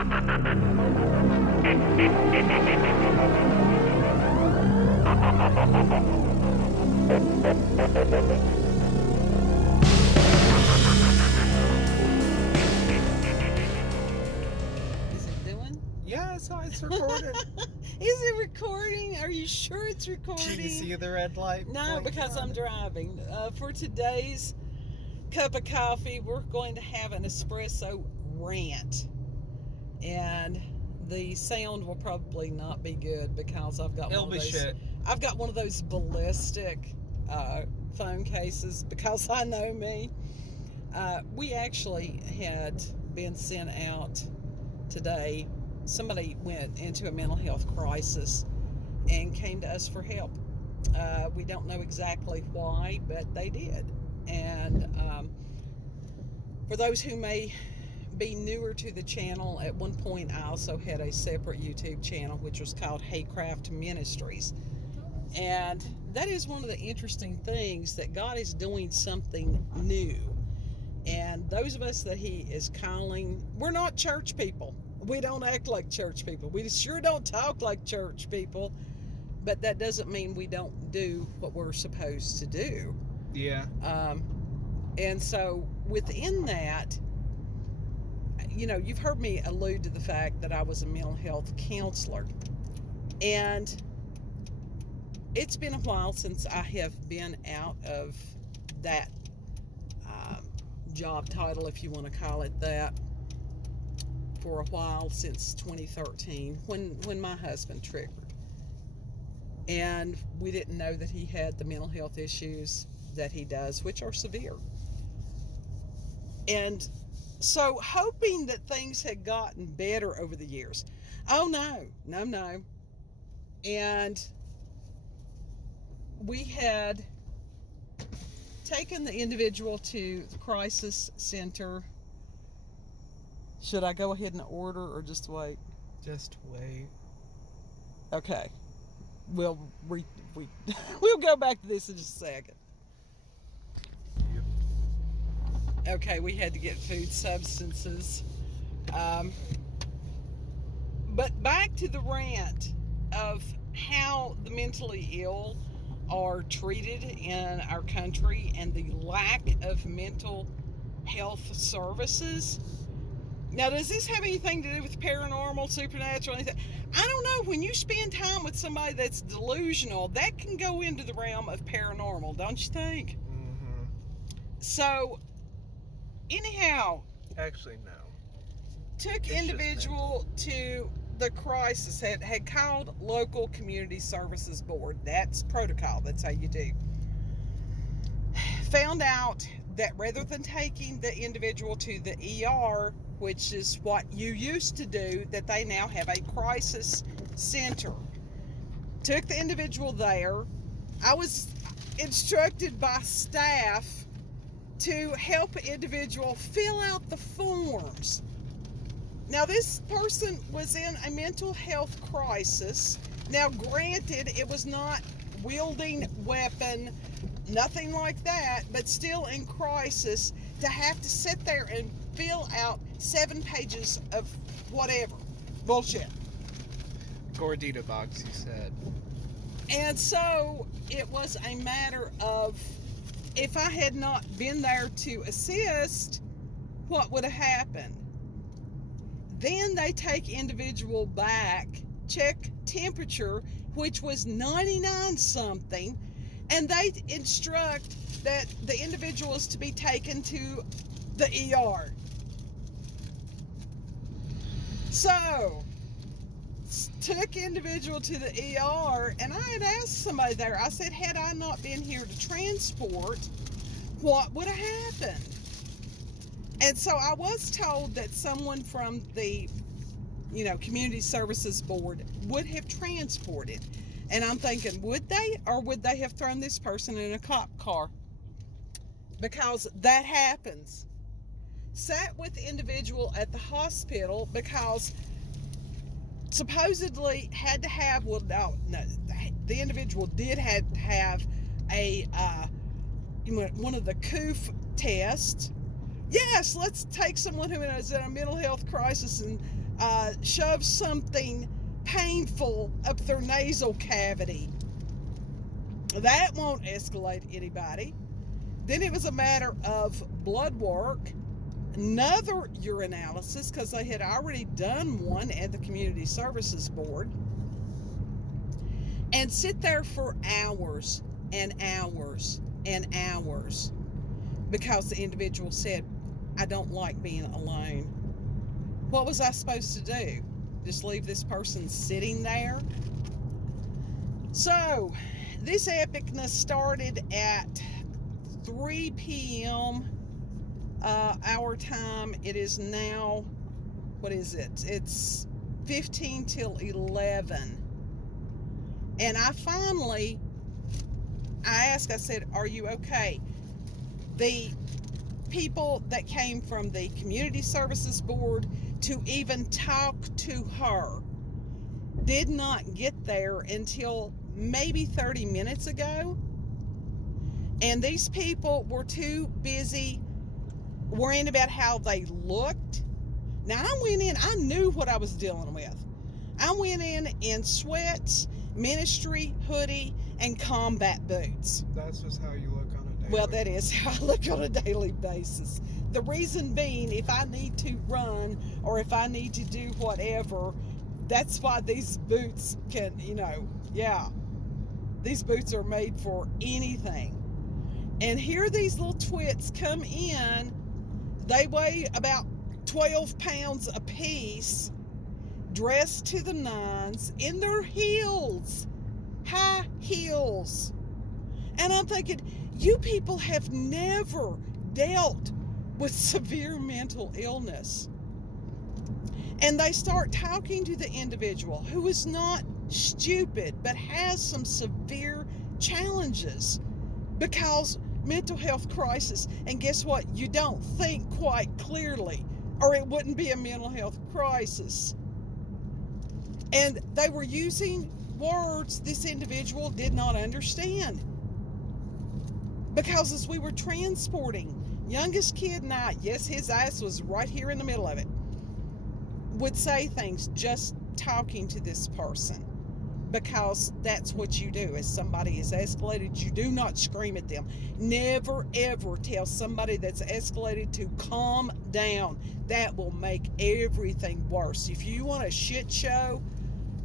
Is it doing? Yeah, so it's recorded. Is it recording? Are you sure it's recording? Do you see the red light? No, because I'm driving. For today's cup of coffee, we're going to have an espresso rant. And the sound will probably not be good because I've got I've got one of those ballistic phone cases because I know me. We actually had been sent out today. Somebody went into a mental health crisis and came to us for help. We don't know exactly why, but they did. And for those who may be newer to the channel, at one point I also had a separate YouTube channel which was called Haycraft Ministries. And that is one of the interesting things, that God is doing something new. And those of us that He is calling, we're not church people. We don't act like church people. We sure don't talk like church people. But that doesn't mean we don't do what we're supposed to do. Yeah. And so within that, you know, you've heard me allude to the fact that I was a mental health counselor. And it's been a while since I have been out of that job title, if you want to call it that, for a while, since 2013, when my husband triggered. And we didn't know that he had the mental health issues that he does, which are severe. And so hoping that things had gotten better over the years. Oh, no. And we had taken the individual to the crisis center. Should I go ahead and order or just wait? Just wait. Okay. We'll go back to this in just a second. Okay, we had to get food substances. But back to the rant of how the mentally ill are treated in our country and the lack of mental health services. Now, does this have anything to do with paranormal, supernatural, anything? I don't know. When you spend time with somebody that's delusional, that can go into the realm of paranormal, don't you think? Mm-hmm. So, anyhow, actually, no. Took individual to the crisis, had called local community services board. That's protocol. That's how you do. Found out that rather than taking the individual to the ER, which is what you used to do, that they now have a crisis center. Took the individual there. I was instructed by staff to help an individual fill out the forms. Now, this person was in a mental health crisis. Now, granted, it was not wielding weapon, nothing like that, but still in crisis, to have to sit there and fill out 7 pages of whatever. Bullshit. Gordita box, you said. And so, it was a matter of, if I had not been there to assist, what would have happened? Then they take individual back, check temperature, which was 99 something, and they instruct that the individual is to be taken to the ER. So, took individual to the ER, and I had asked somebody there, I said, had I not been here to transport, what would have happened? And so I was told that someone from the, community services board would have transported. And I'm thinking, would they, or would they have thrown this person in a cop car? Because that happens. Sat with the individual at the hospital because supposedly had to have, the individual did have to have a, one of the CUF tests. Yes, let's take someone who is in a mental health crisis and shove something painful up their nasal cavity. That won't escalate anybody. Then it was a matter of blood work, another urinalysis, because they had already done one at the Community Services Board, and sit there for hours and hours and hours because the individual said, I don't like being alone. What was I supposed to do? Just leave this person sitting there? So, this epicness started at 3 p.m. Our time. It is now, what is it? It's 15 till 11. And I asked, I said, are you okay? The people that came from the Community Services Board to even talk to her did not get there until maybe 30 minutes ago. And these people were too busy worrying about how they looked. Now, I went in, I knew what I was dealing with. I went in sweats, ministry, hoodie, and combat boots. That's just how you look on a daily. Well, that is how I look on a daily basis. The reason being, if I need to run or if I need to do whatever, that's why these boots can, these boots are made for anything. And here these little twits come in. They weigh about 12 pounds apiece, dressed to the nines, in their heels, high heels. And I'm thinking, you people have never dealt with severe mental illness. And they start talking to the individual who is not stupid, but has some severe challenges because mental health crisis. And guess what? You don't think quite clearly, or it wouldn't be a mental health crisis. And they were using words this individual did not understand. Because as we were transporting, youngest kid and I, yes, his ass was right here in the middle of it, would say things just talking to this person. Because that's what you do. As somebody is escalated, you do not scream at them. Never, ever tell somebody that's escalated to calm down. That will make everything worse. If you want a shit show,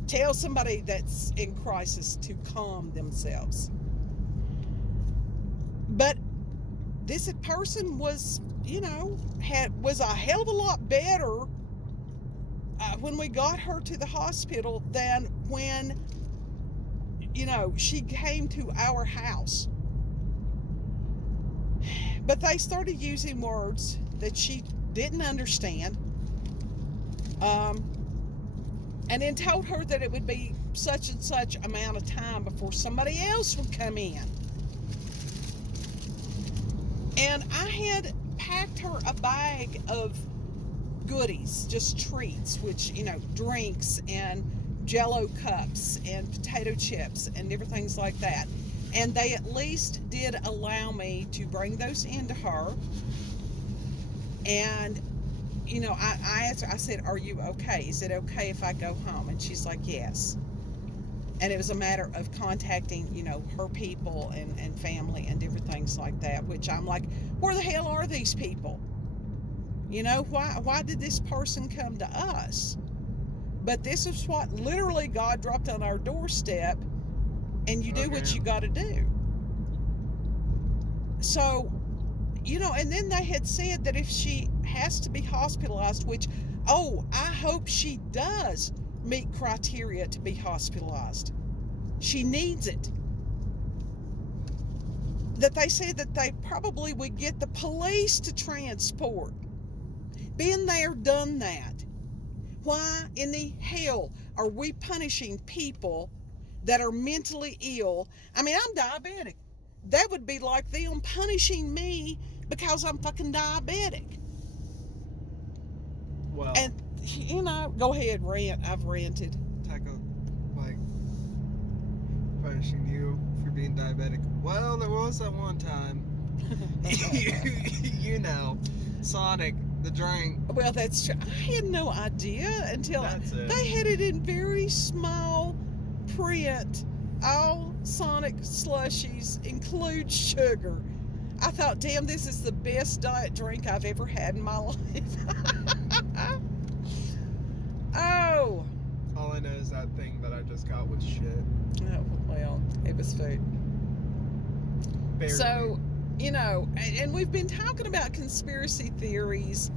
tell somebody that's in crisis to calm themselves. But this person was, was a hell of a lot better when we got her to the hospital than when, she came to our house. But they started using words that she didn't understand. And then told her that it would be such and such amount of time before somebody else would come in. And I had packed her a bag of goodies, just treats, which, drinks and Jell-O cups and potato chips and different things like that. And they at least did allow me to bring those into her. And, I asked her, I said, are you okay? Is it okay if I go home? And she's like, yes. And it was a matter of contacting, her people and family and different things like that, which I'm like, where the hell are these people? Why did this person come to us? But this is what literally God dropped on our doorstep, and you do what you got to do. So, and then they had said that if she has to be hospitalized, which, I hope she does meet criteria to be hospitalized. She needs it. That they said that they probably would get the police to transport. Been there, done that. Why in the hell are we punishing people that are mentally ill? I mean, I'm diabetic. That would be like them punishing me because I'm fucking diabetic. Well, And, go ahead, rant. I've ranted. Punishing you for being diabetic. Well, there was that one time, Sonic, The drink. Well, that's true. I had no idea until That's it. they had it in very small print. All Sonic slushies include sugar. I thought, damn, this is the best diet drink I've ever had in my life. Oh. All I know is that thing that I just got was shit. Oh, well, it was food. Barely. So, you know, and we've been talking about conspiracy theories,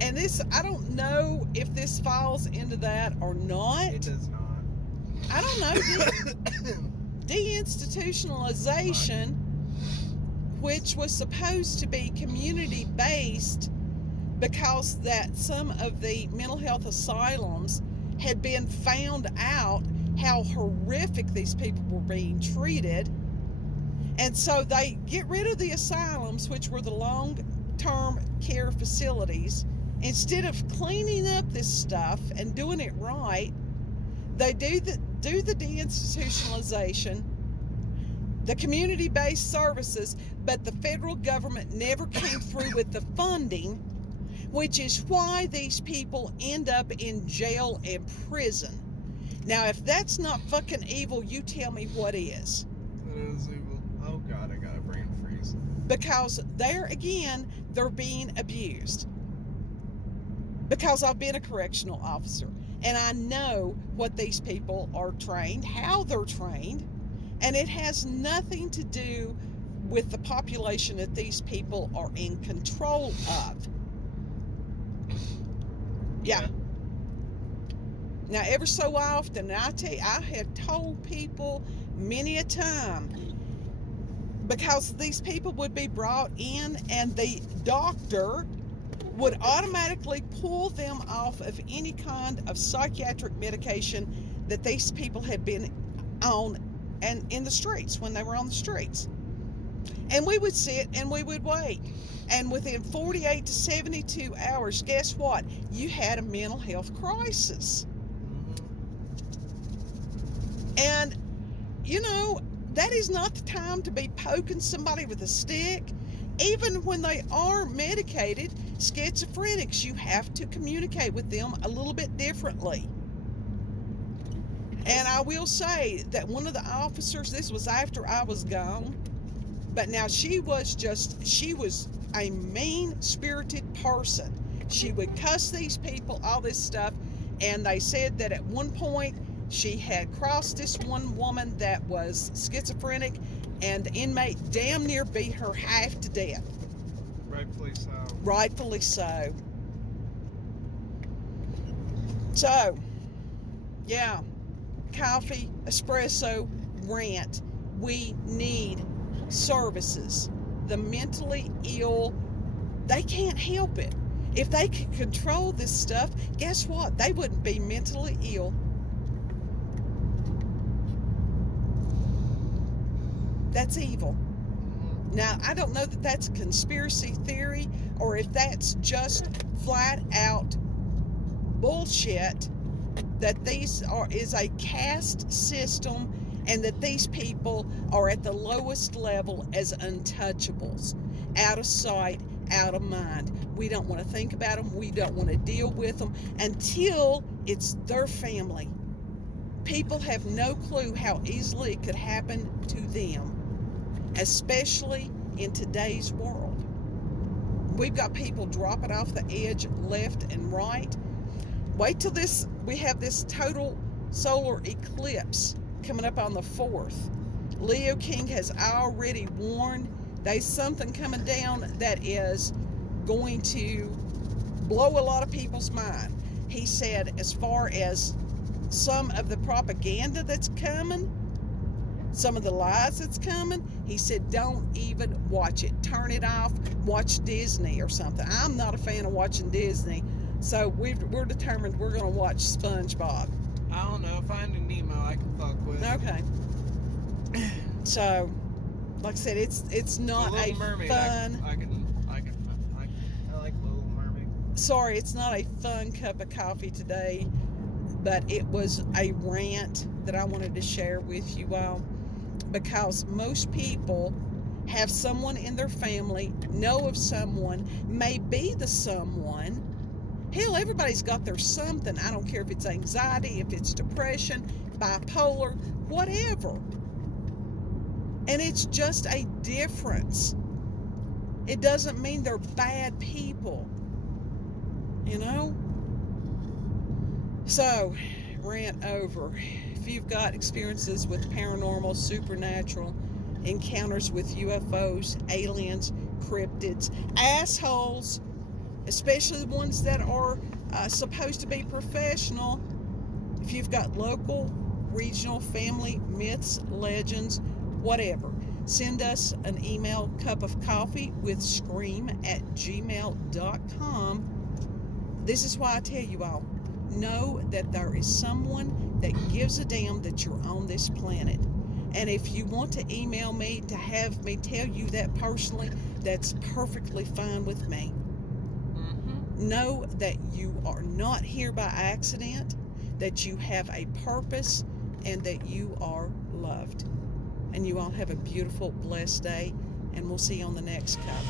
and this, I don't know if this falls into that or not. It does not. I don't know. Deinstitutionalization, which was supposed to be community-based because that some of the mental health asylums had been found out how horrific these people were being treated. And so they get rid of the asylums, which were the long-term care facilities. Instead of cleaning up this stuff and doing it right, they do the deinstitutionalization, the community-based services, but the federal government never came through with the funding, which is why these people end up in jail and prison. Now, if that's not fucking evil, you tell me what is. That is evil. Oh God, I got a brain freeze. Because there again, they're being abused. Because I've been a correctional officer, and I know what these people are trained, how they're trained, and it has nothing to do with the population that these people are in control of. Yeah. Now, ever so often, I tell you, I had told people many a time, because these people would be brought in and the doctor would automatically pull them off of any kind of psychiatric medication that these people had been on and in the streets, when they were on the streets. And we would sit and we would wait. And within 48 to 72 hours, guess what? You had a mental health crisis. And, you know, that is not the time to be poking somebody with a stick. Even when they are medicated, schizophrenics, you have to communicate with them a little bit differently. And I will say that one of the officers, this was after I was gone, but now she was a mean-spirited person. She would cuss these people, all this stuff, and they said that at one point she had crossed this one woman that was schizophrenic, and the inmate damn near beat her half to death. Rightfully so. Rightfully so. So, yeah, coffee, espresso, Rant. We need services. The mentally ill, they can't help it. If they could control this stuff, guess what? They wouldn't be mentally ill. That's evil. Now, I don't know that that's a conspiracy theory or if that's just flat out bullshit, that is a caste system and that these people are at the lowest level as untouchables, out of sight, out of mind. We don't want to think about them. We don't want to deal with them until it's their family. People have no clue how easily it could happen to them, especially in today's world. We've got people dropping off the edge left and right. Wait till we have this total solar eclipse coming up on the 4th. Leo King has already warned there's something coming down that is going to blow a lot of people's mind. He said, as far as some of the propaganda that's coming, some of the lies that's coming, he said, don't even watch it. Turn it off. Watch Disney or something. I'm not a fan of watching Disney, so we're determined we're going to watch SpongeBob. I don't know. Finding Nemo I can fuck with. Okay. So, like I said, it's not a Mermaid, fun. I like Little Mermaid. Sorry, it's not a fun cup of coffee today, but it was a rant that I wanted to share with you all, because most people have someone in their family, know of someone, may be the someone. Hell, everybody's got their something. I don't care if it's anxiety, if it's depression, bipolar, whatever. And it's just a difference. It doesn't mean they're bad people, you know? So, rant over. If you've got experiences with paranormal, supernatural, encounters with UFOs, aliens, cryptids, assholes, especially the ones that are supposed to be professional, if you've got local, regional, family, myths, legends, whatever, send us an email, cupofcoffeewithscream@gmail.com. This is why I tell you all, know that there is someone that gives a damn that you're on this planet. And if you want to email me to have me tell you that personally, that's perfectly fine with me. Know that you are not here by accident, that you have a purpose, and that you are loved. And you all have a beautiful, blessed day, and we'll see you on the next cup.